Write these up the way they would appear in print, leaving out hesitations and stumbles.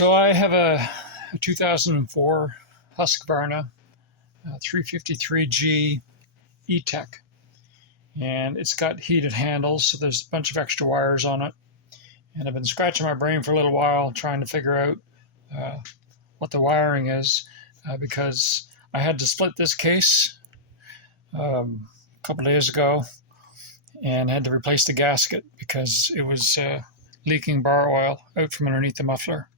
So I have a 2004 Husqvarna 353G E-Tech, and it's got heated handles, so there's a bunch of extra wires on it. And I've been scratching my brain for a little while trying to figure out what the wiring is, because I had to split this case a couple days ago and had to replace the gasket because it was leaking bar oil out from underneath the muffler.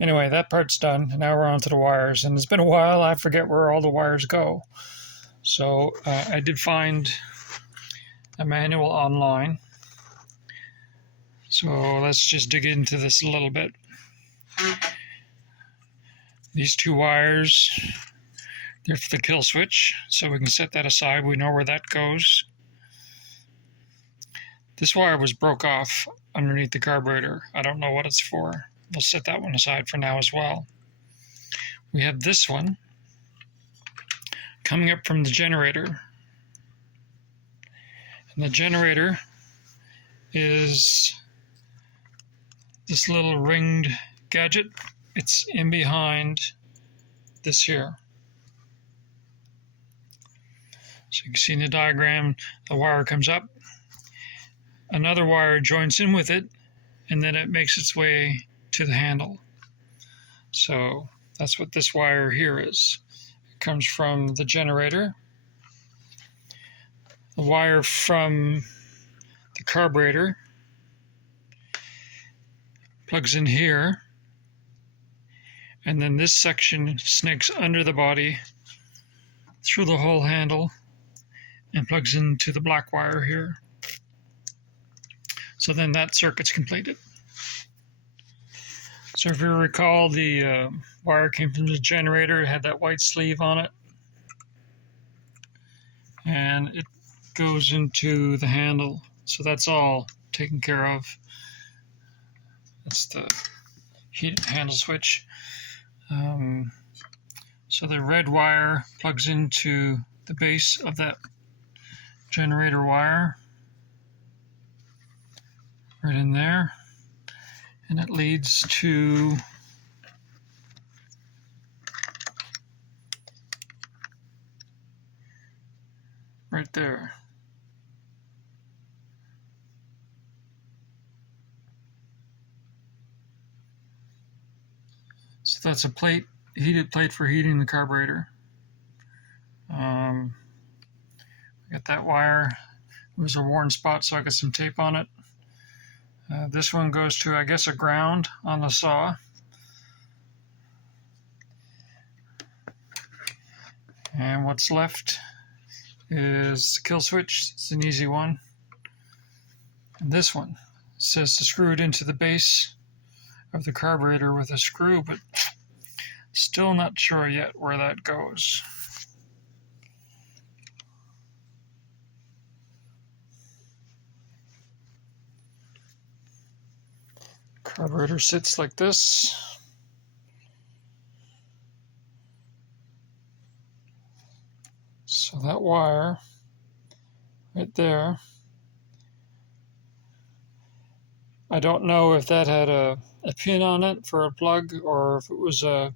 Anyway, that part's done. Now we're on to the wires, and it's been a while. I forget where all the wires go. So I did find a manual online. So let's just dig into this a little bit. These two wires, they're for the kill switch, so we can set that aside. We know where that goes. This wire was broke off underneath the carburetor. I don't know what it's for. We'll set that one aside for now as well. We have this one coming up from the generator. And the generator is this little ringed gadget. It's in behind this here. So you can see in the diagram, the wire comes up. Another wire joins in with it, and then it makes its way to the handle. So that's what this wire here is. It comes from the generator. The wire from the carburetor plugs in here, and then this section snakes under the body through the whole handle and plugs into the black wire here. So then that circuit's completed. So if you recall, the wire came from the generator. It had that white sleeve on it, and it goes into the handle. So that's all taken care of. That's the heated handle switch. So the red wire plugs into the base of that generator wire, right in there. And it leads to right there. So that's a plate, heated plate for heating the carburetor. I got that wire. It was a worn spot, so I got some tape on it. This one goes to, I guess, a ground on the saw. And what's left is the kill switch. It's an easy one. And this one says to screw it into the base of the carburetor with a screw, but still not sure yet where that goes. Carburetor sits like this. So that wire right there, I don't know if that had a pin on it for a plug or if it was a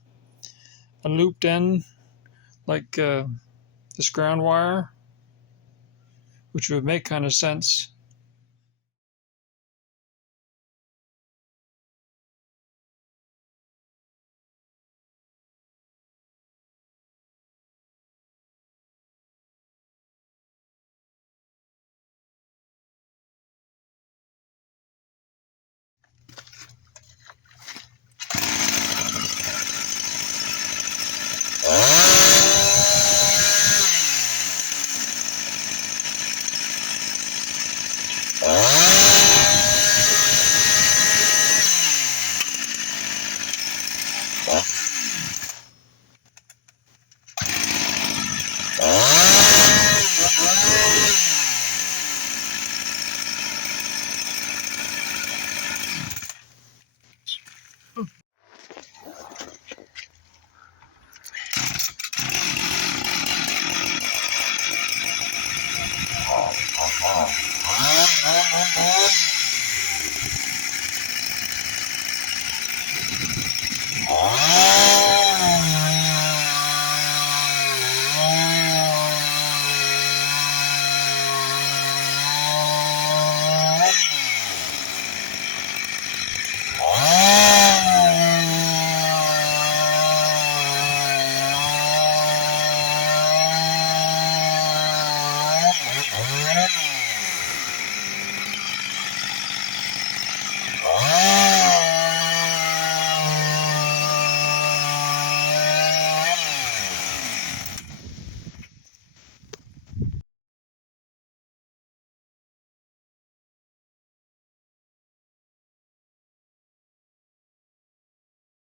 looped end like this ground wire, which would make kind of sense.